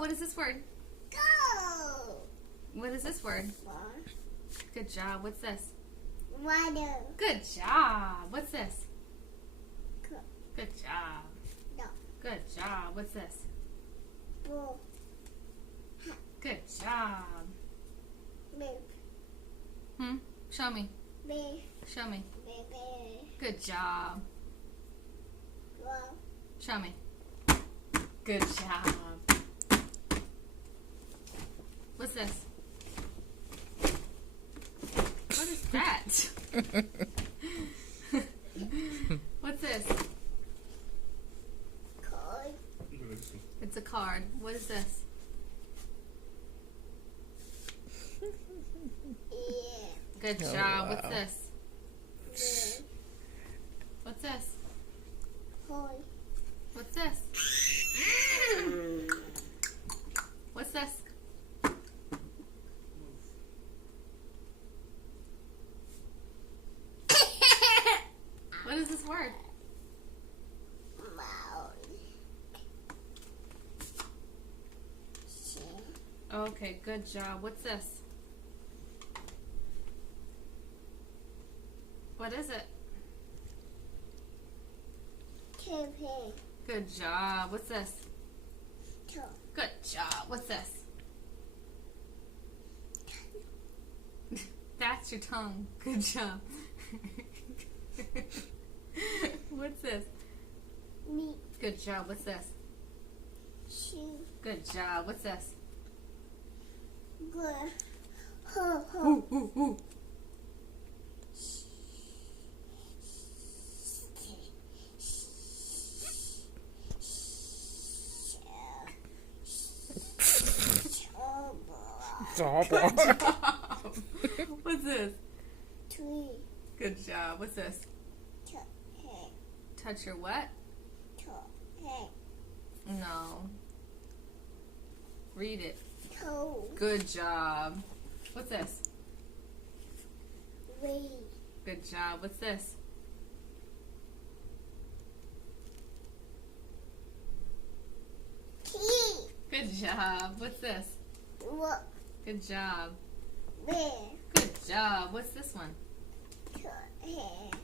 What is this word? Go. What is this word? Good job. What's this? Water. Good job. What's this? Go. Good job. No. Good job. What's this? Go. Good job. Beep. Show me. Beep. Show me. Beep. Good job. Go. Show me. Good job. What's this? What is that? What's this? Card. It's a card. What is this? Yeah. Good Oh, job. wow. What's this? Yeah. What's this? Toy. What's this? What's this? What is this word? Mouse. Okay, good job. What's this? What is it? Campaign. Good job. What's this? Toe. Good job. What's this? That's your tongue. Good job. What's this? Meat. Good job. What's this? Shoe. Good job. What's this? Good. Ho ho. Ooh, ooh, ooh. Stop. What's this? Tree. Good job. What's this? Toe. Head. Touch your what? Toe. Head. No. Read it. Toe. Good job. What's this? Wee. Good job. What's this? Key. Good job. What's this? What? Good job. Bear. Good job. What's this one? Toe. Head.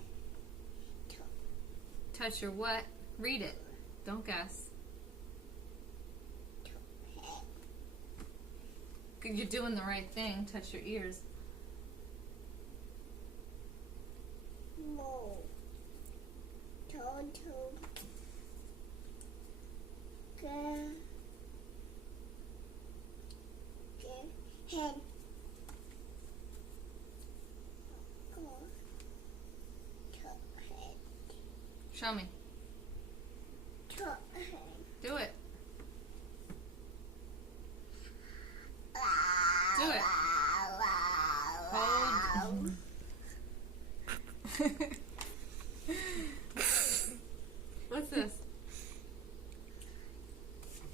Touch your what? Read it. Don't guess. Toe. Head. You're doing the right thing. Touch your ears. Mole. Toe. Toe. Girl. Head. Go. Toe. Head. Show me. Toe. Head. Do it. Do it. Hold. What's this?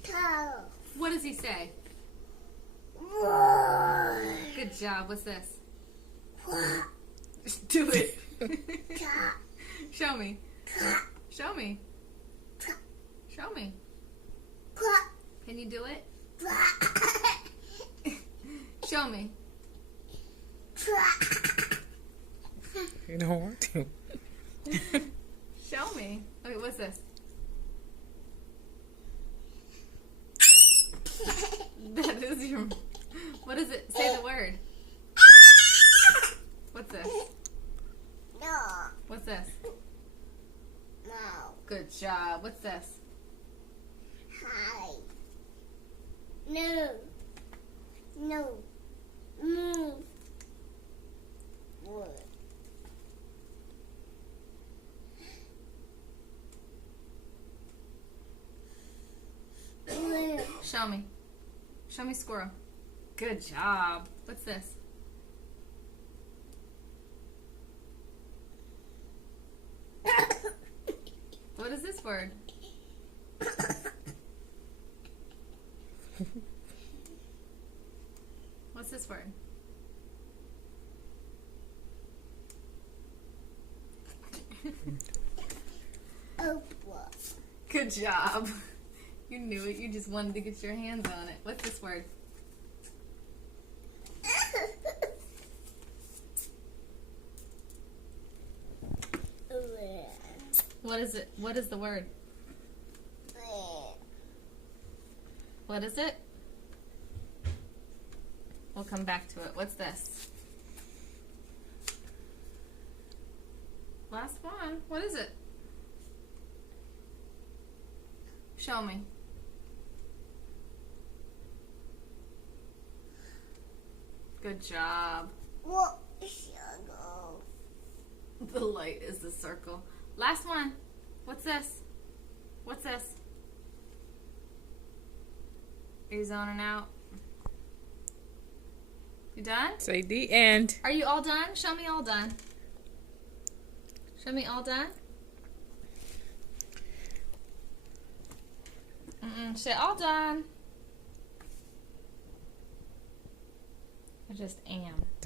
Toe. What does he say? Good job. What's this? Do it. Show me. Show me. Show me. Can you do it? Show me. You don't want to. Show me. Wait, what's this? That is your... What is it? Say the word. What's this? No. What's this? No. Good job. What's this? Hi. No. No. Move. Wood. Blue. Show me. Show me squirrel. Good job. What's this? What is this word? What's this word? Oprah. Good job. You knew it. You just wanted to get your hands on it. What's this word? What is it? What is the word? What is it? We'll come back to it. What's this? Last one. What is it? Show me. Good job. What circle? The light is the circle. Last one. What's this? What's this? Are you zoning out? You done? Say the end. Are you all done? Show me all done. Show me all done. Say all done. I just am.